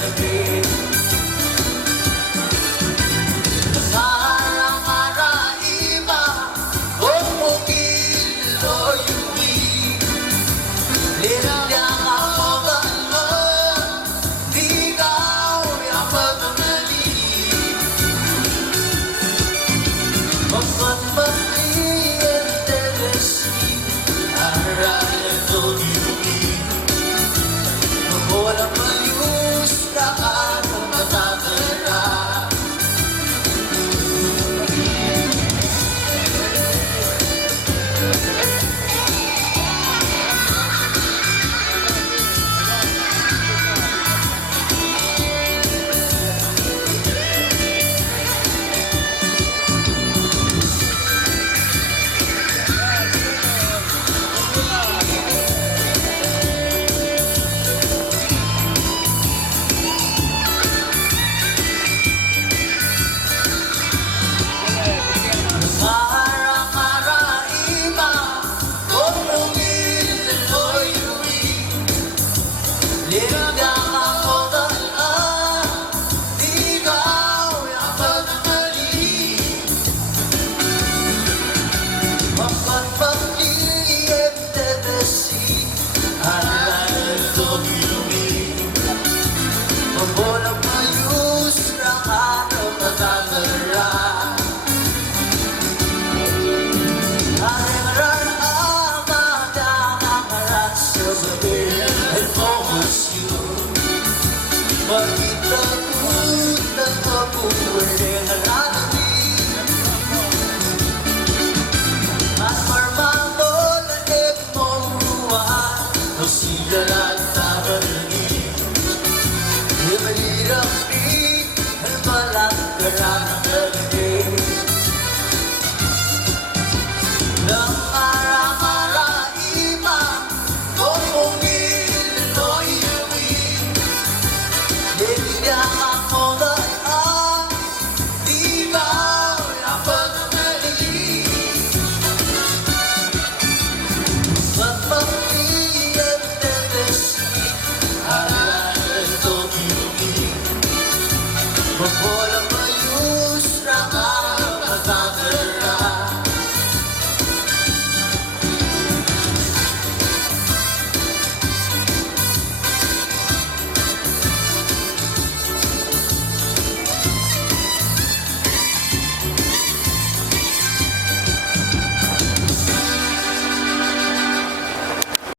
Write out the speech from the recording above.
gabi. Ngarang-araiba umugil o yumi, lirang ako galon, di kau yang pagmali. Magpagpagkliente desi aral ito yumi, walang mayus ka at matagara. Walang mayus na araw matagara. Arimaran ang matakarat sa gabi, I promise you. Magkitagot na kabuhay na lalabing, at marmamo na mong ruwan, o sila lang tabalagin. Di malirang di, ay malagkara ng gabi.